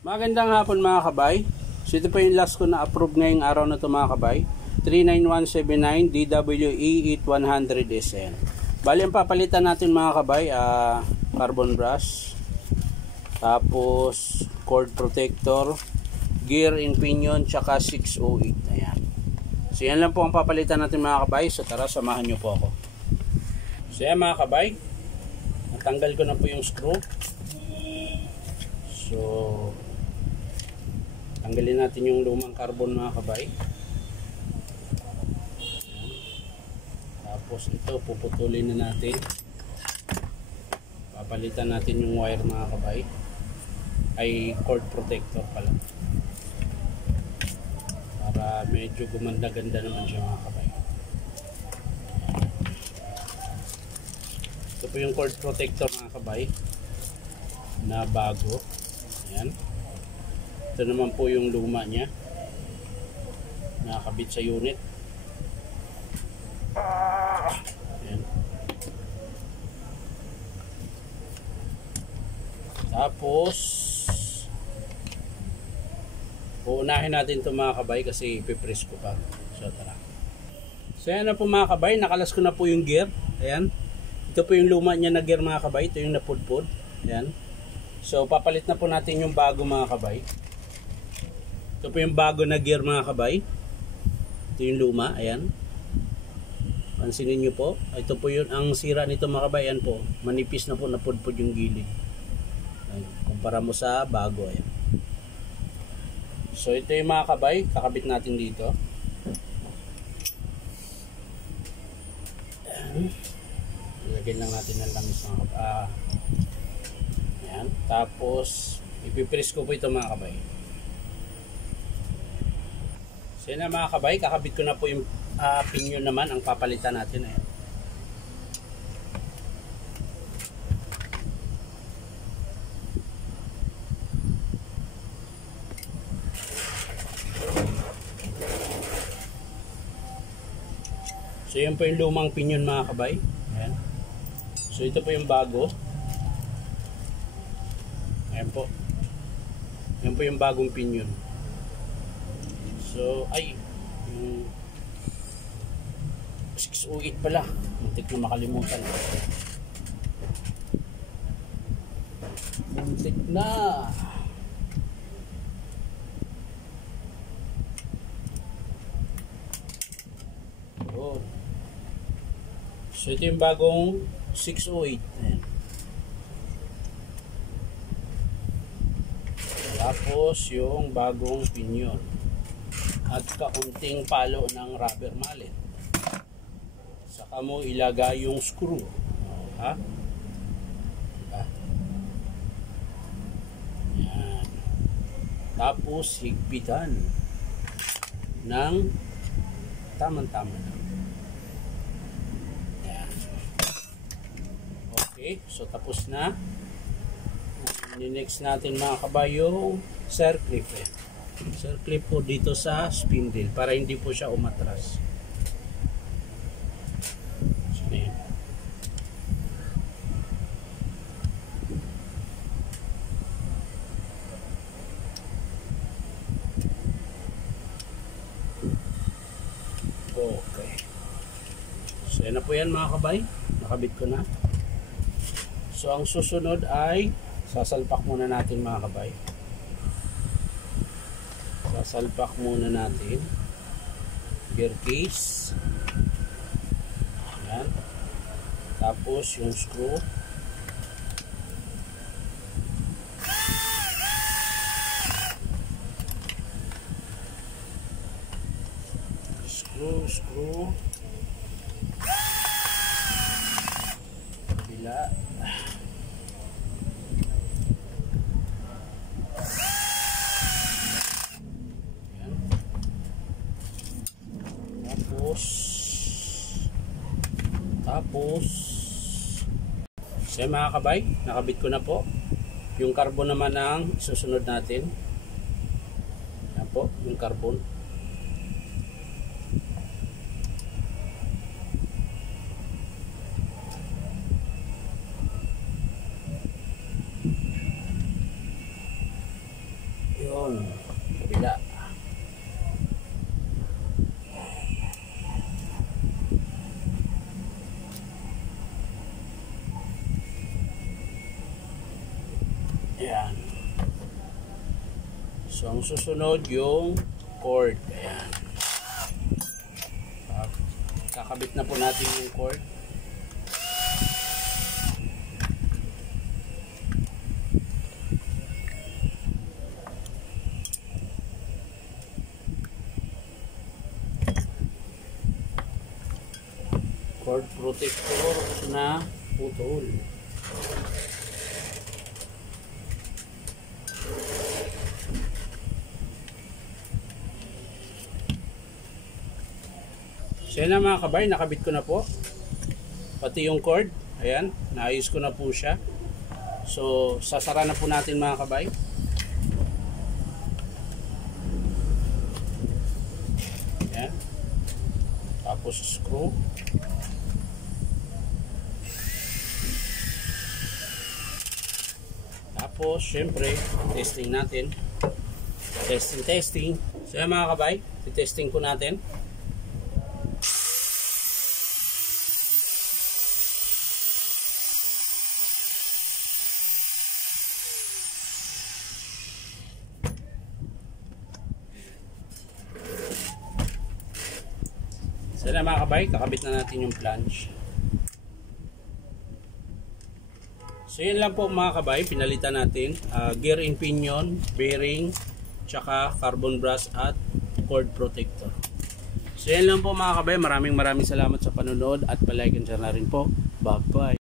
Magandang hapon mga kabay. So ito pa yung last ko na approve ngayong araw na ito mga kabay. 39179 DWE 8100SN. Bali ang papalitan natin mga kabay, carbon brush, tapos cord protector, gear in pinion, tsaka 608. Ayan. So yan lang po ang papalitan natin mga kabay. So tara, samahan nyo po ako. So yan mga kabay, natanggal ko na po yung screw. So tanggalin natin yung lumang carbon mga kabay. Tapos ito puputulin na natin. Papalitan natin yung wire mga kabay. Ay cord protector pala. Para medyo gumanda-ganda naman siya mga kabay. Ito po yung cord protector mga kabay na bago. Ayan. Ito naman po yung luma niya, nakakabit sa unit. Ayan. Tapos uunahin natin ito mga kabay kasi ipipress ko pa. So tara. So ayan na po mga kabay, nakalas ko na po yung gear. Ayan. Ito po yung luma niya na gear mga kabay. Ito yung napudpud. Ayan. So papalit na po natin yung bago mga kabay. Ito po yung bago na gear mga kabay. Ito yung luma, ayan. Pansinin nyo po. Ito po yun, ang sira nito mga kabay, ayan po. Manipis na po, napudpud yung gilid. Ayan. Kumpara mo sa bago, ayan. So ito yung mga kabay, kakabit natin dito. Ayan. Ilagay lang natin ng langis mga kabay. Ayan. Tapos, ipipress ko po ito mga kabay. So yun na mga kabay, kakabit ko na po yung pinion naman, ang papalitan natin. Ayan. So yun po yung lumang pinion mga kabay. Ayan. So ito po yung bago. Ayan po. Yan po yung bagong pinion. So, ay, yung 608 pala. Muntik na makalimutan. Muntik na. Oh. So, ito yung bagong 608. Ayan. Tapos, yung bagong pinion. At kaunting palo ng rubber mallet. Saka mo ilagay yung screw. Ha? Diba? Yan. Tapos higpitan ng tamang-tama lang. Yan. Okay, so tapos na. Next natin mga kabay yung circlip. Circlip po dito sa spindle para hindi po siya umatras. So, yan. Okay. So yan na po yan mga kabay. Nakabit ko na. So ang susunod ay sasalpak muna natin mga kabay. Sasalpak muna natin gear case. Ayan. Tapos yung screw. Screw. Kabila. Tapos so mga kabay, nakabit ko na po yung carbon naman ang susunod natin. Yan po yung carbon. Ayan. So, ang susunod yung cord. Ayan. Kakabit na po natin yung cord. Cord protector na putol. So yan na mga kabay, nakabit ko na po pati yung cord. Ayan, naayos ko na po siya. So sasara na po natin mga kabay. Ayan. Tapos screw. Tapos syempre testing natin. Testing. So yan mga kabay, testing ko natin. So na mga kabay, kakabit na natin yung flange. So yun lang po mga kabay, pinalitan natin gear and pinion, bearing, tsaka carbon brass at cord protector. So yan lang po mga kabay, maraming salamat sa panonood at palike and share na rin po. Bye bye.